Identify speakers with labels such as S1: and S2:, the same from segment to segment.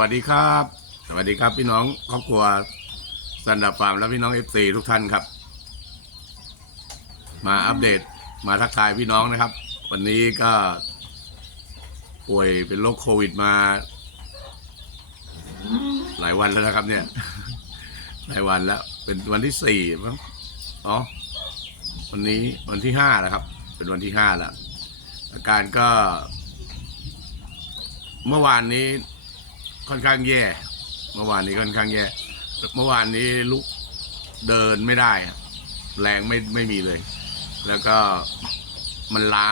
S1: วัสดีครับ สวัสดีครับพี่น้องครอบครัวสันดับฟาร์มและพี่น้องเอฟซีทุกท่านครับ มาอัปเดตมาทักทายพี่น้องนะครับ วันนี้ก็ป่วยเป็นโรคโควิดมา หลายวันแล้วนะครับ เนี่ย หลายวันแล้ว เป็นวันที่สี่มั้งอ๋อวันนี้วันที่ห้าแล้วครับ เป็นวันที่ห้าแล้วอาการก็ เมื่อวานนี้ ค่อนข้างแย่ เมื่อวานนี้ค่อนข้างแย่ เมื่อวานนี้ลุกเดินไม่ได้ แรงไม่ไม่มีเลย แล้วก็มันล้า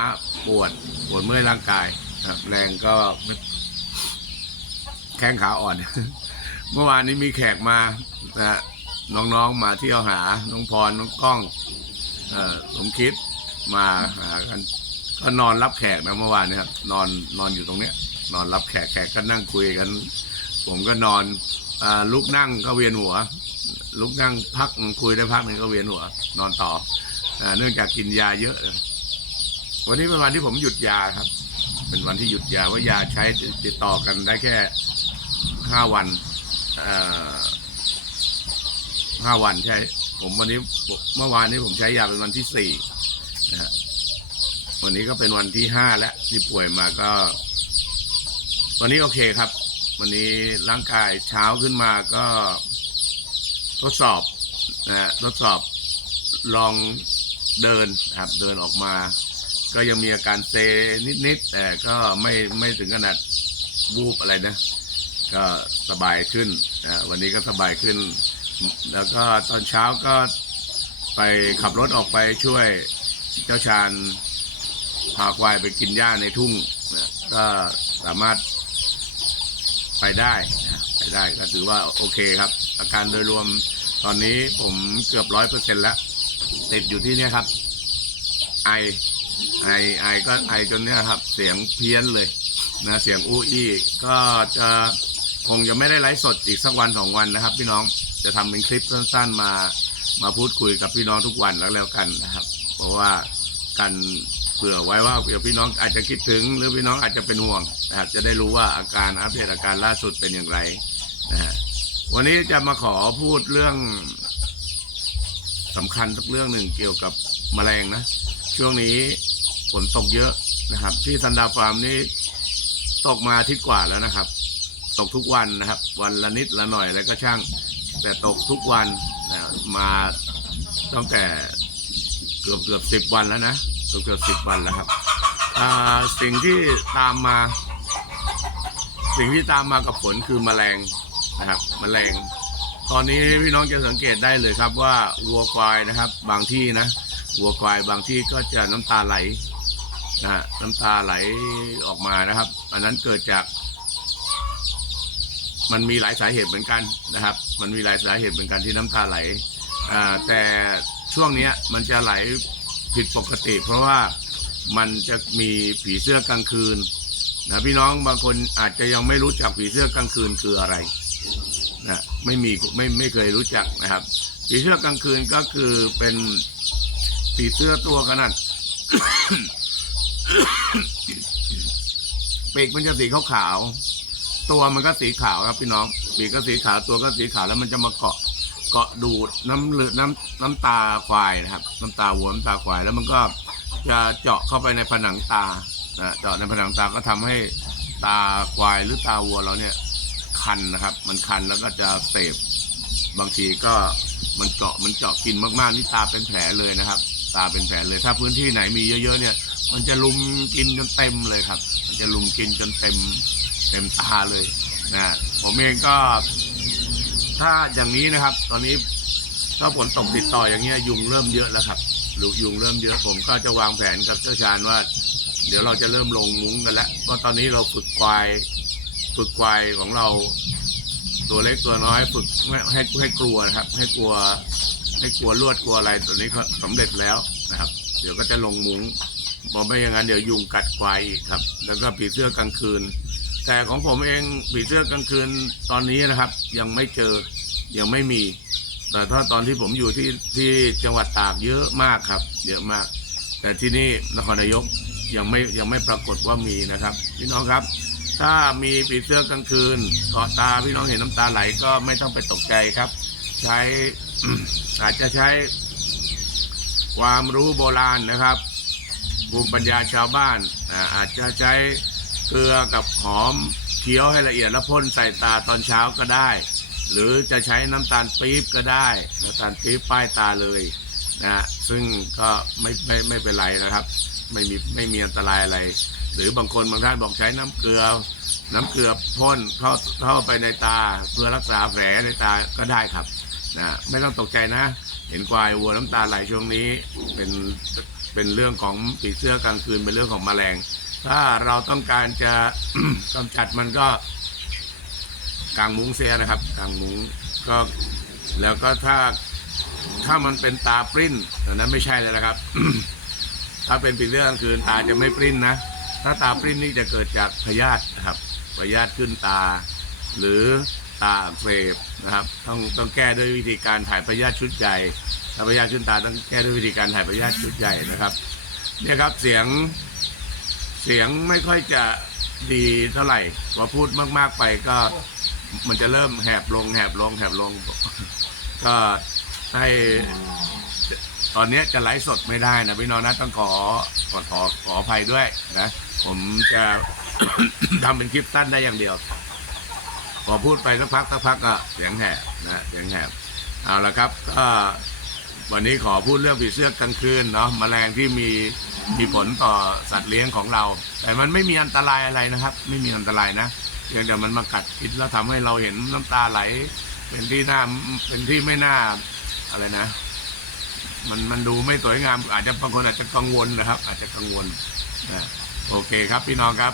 S1: ปวดปวดเมื่อยร่างกายครับแรงก็แข้งขาอ่อน เมื่อวานนี้มีแขกมานะฮะน้องๆมาเที่ยวหา น้องพร น้องก้องเอ่อสมคิดมาหากันก็นอนรับแขกนะเมื่อวานนี้ครับนอนนอนอยู่ตรงเนี้ย นอนรับแขกแขกก็นั่งคุยกัน ผมก็นอนอลุกนั่งก็เวียนหัว ลุกนั่งพักคุยได้พักหนึ่งก็เวียนหัว นอนต่ออเนื่องจากกินยาเยอะ วันนี้เป็นวันที่ผมหยุดยาครับ เป็นวันที่หยุดยาว่ายาใช้ติดต่อกันได้แค่ห้าวันห้าวันใช่ผมวันนี้เมื่อวานนี้ผมใช้ยาเป็นวันที่สี่นะฮะวันนี้ก็เป็นวันที่ห้าแล้วที่ป่วยมาก็ วันนี้โอเคครับ วันนี้ร่างกายเช้าขึ้นมาก็ ทดสอบนะฮะทดสอบลองเดินครับ เดินออกมา ก็ยังมีอาการเซนิดๆแต่ก็ไม่ไม่ถึงขนาดวูบอะไรนะ ก็สบายขึ้นนะวันนี้ก็สบายขึ้น แล้วก็ตอนเช้าก็ไปขับรถออกไปช่วยเจ้าชาญพาควายไปกินหญ้าในทุ่งนะก็สามารถ ไปได้ไปได้ก็ถือว่าโอเคครับ อาการโดยรวมตอนนี้ผมเกือบร้อยเปอร์เซ็นต์แล้ว ติดอยู่ที่เนี่ยครับ ไอไอไอก็ไอจนเนี่ยครับ เสียงเพี้ยนเลยนะเสียงอู้อี้ก็จะคงจะไม่ได้ไลฟ์สดอีกสักวันสองวันนะครับ พี่น้องจะทำเป็นคลิปสั้นๆมามาพูดคุยกับพี่น้องทุกวันแล้วแล้วกันนะครับ เพราะว่ากัน เผื่อไว้ว่าเผื่อพี่น้องอาจจะคิดถึง หรือพี่น้องอาจจะเป็นห่วงนะครับจะได้รู้ว่าอาการอัปเดตอาการล่าสุดเป็นอย่างไรนะฮะวันนี้จะมาขอพูดเรื่องสำคัญทุกเรื่องหนึ่งเกี่ยวกับแมลงนะ ช่วงนี้ฝนตกเยอะนะครับ ที่ซันดาฟาร์มนี่ตกมาอาทิตย์กว่าแล้วนะครับ ตกทุกวันนะครับ วันละนิดละหน่อยอะไรก็ช่าง แต่ตกทุกวันนะมาตั้งแต่เกือบเกือบสิบวันแล้วนะ เกือบเกือบสิบวันแล้วครับสิ่งที่ตามมา สิ่งที่ตามมากับฝนคือแมลงนะครับแมลง ตอนนี้พี่น้องจะสังเกตได้เลยครับว่าวัวควายนะครับ บางที่นะวัวควายบางที่ก็จะน้ำตาไหลนะฮะน้ำตาไหลออกมานะครับ อันนั้นเกิดจากมันมีหลายสาเหตุเหมือนกันนะครับ มันมีหลายสาเหตุเหมือนกันที่น้ำตาไหลแต่ช่วงนี้มันจะไหล ผิดปกติ เพราะว่ามันจะมีผีเสื้อกลางคืนนะพี่น้องบางคนอาจจะยังไม่รู้จักผีเสื้อกลางคืนคืออะไรนะไม่มีไม่ไม่เคยรู้จักนะครับ ผีเสื้อกลางคืนก็คือเป็นผีเสื้อตัวขนาดปีกมันจะสีขาวๆตัวมันก็สีขาวครับพี่น้องปีกก็สีขาวตัวก็สีขาวแล้วมันจะมาเกาะ เกาะดูดน้ำเลือดน้ำน้ำตาควายนะครับ น้ำตาวัวน้ำตาควายแล้วมันก็จะเจาะเข้าไปในผนังตานะเจาะในผนังตาก็ทำให้ตาควายหรือตาวัวเราเนี่ยคันนะครับ มันคันแล้วก็จะเสพบางทีก็มันเจาะมันเจาะกินมากๆนี่ตาเป็นแผลเลยนะครับ ตาเป็นแผลเลย ถ้าพื้นที่ไหนมีเยอะๆเนี่ย มันจะลุมกินจนเต็มเลยครับ มันจะลุมกินจนเต็มเต็มตาเลยนะผมเองก็ ถ้าอย่างนี้นะครับ ตอนนี้ถ้าฝนตกติดต่ออย่างเงี้ยยุงเริ่มเยอะแล้วครับลุยุงเริ่มเยอะผมก็จะวางแผนกับเจ้าชาญว่า เดี๋ยวเราจะเริ่มลงมุ้งกันแล้วเพราะตอนนี้เราฝึกควาย ฝึกควายของเรา ตัวเล็กตัวน้อยฝึกให้ให้กลัวนะครับ ให้กลัวให้กลัวลวดกลัวอะไรตัวนี้เขาสำเร็จแล้วนะครับ เดี๋ยวก็จะลงมุ้งพอกไม่อย่างนั้นเดี๋ยวยุงกัดควายอีกครับ แล้วก็ผีเสื้อกลางคืน แต่ของผมเองผีเสื้อกลางคืนตอนนี้นะครับ ยังไม่เจอยังไม่มี แต่ถ้าตอนที่ผมอยู่ที่ที่จังหวัดตากเยอะมากครับ เยอะมาก แต่ที่นี่นครนายกยังไม่ยังไม่ปรากฏว่ามีนะครับพี่น้องครับ ถ้ามีปีเสื้อกลางคืนเกาะตาพี่น้องเห็นน้ำตาไหลก็ไม่ต้องไปตกใจครับ ใช้อาจจะใช้ความรู้โบราณนะครับภูมิปัญญาชาวบ้านอาจจะใช้ เกลือกับหอมเคี้ยวให้ละเอียดแล้วพ่นใส่ตาตอนเช้าก็ได้ หรือจะใช้น้ำตาลปี๊บก็ได้น้ำตาลปี๊บป้ายตาเลยนะซึ่งก็ไม่ไม่ไม่เป็นไรนะครับ ไม่มีไม่มีอันตรายอะไร หรือบางคนบางท่านบอกใช้น้ำเกลือ น้ำเกลือพ่นเข้าเข้าไปในตาเพื่อรักษาแผลในตาก็ได้ครับนะไม่ต้องตกใจนะ เห็นควายวัวน้ำตาไหลช่วงนี้เป็นเป็นเรื่องของผีเสื้อกลางคืนเป็นเรื่องของแมลง ถ้าเราต้องการจะกำจัดมันก็กางมุ้งเสียนะครับกางมุ้งก็แล้วก็ถ้าถ้ามันเป็นตาปริ้นอันนั้นไม่ใช่เลยนะครับ ถ้าเป็นผีเสื้อกลางคืนตาจะไม่ปริ้นนะ ถ้าตาปริ้นนี่จะเกิดจากพยาธินะครับพยาธิขึ้นตา หรือตาอักเสบนะครับ ต้องต้องแก้ด้วยวิธีการถ่ายพยาธิชุดใหญ่ถ้าพยาธิขึ้นตาต้องแก้ด้วยวิธีการถ่ายพยาธิชุดใหญ่นะครับเนี่ยครับเสียง เสียงไม่ค่อยจะดีเท่าไหร่พอพูดมาก ๆไปก็มันจะเริ่มแหบลงแหบลงแหบลง ก็ให้ตอนนี้จะไลฟ์สดไม่ได้นะพี่น้องนะต้องขอขอขอขออภัยด้วยนะ ผมจะทำเป็นคลิปสั้นได้อย่างเดียว พอพูดไปสักพักสักพักก็เสียงแหบนะเสียงแหบเอาละครับก็วันนี้ขอพูดเรื่องผีเสื้อกลางคืนเนาะแมลงที่มี มีผลต่อสัตว์เลี้ยงของเรา แต่มันไม่มีอันตรายอะไรนะครับ ไม่มีอันตรายนะเพียงแต่มันมากัดคิดแล้วทำให้เราเห็นน้ำตาไหล เป็นที่น่าเป็นที่ไม่น่าอะไรนะ มันมันดูไม่สวยงาม อาจจะบางคนอาจจะกังวลนะครับ อาจจะกังวลนะโอเคครับพี่น้องครับ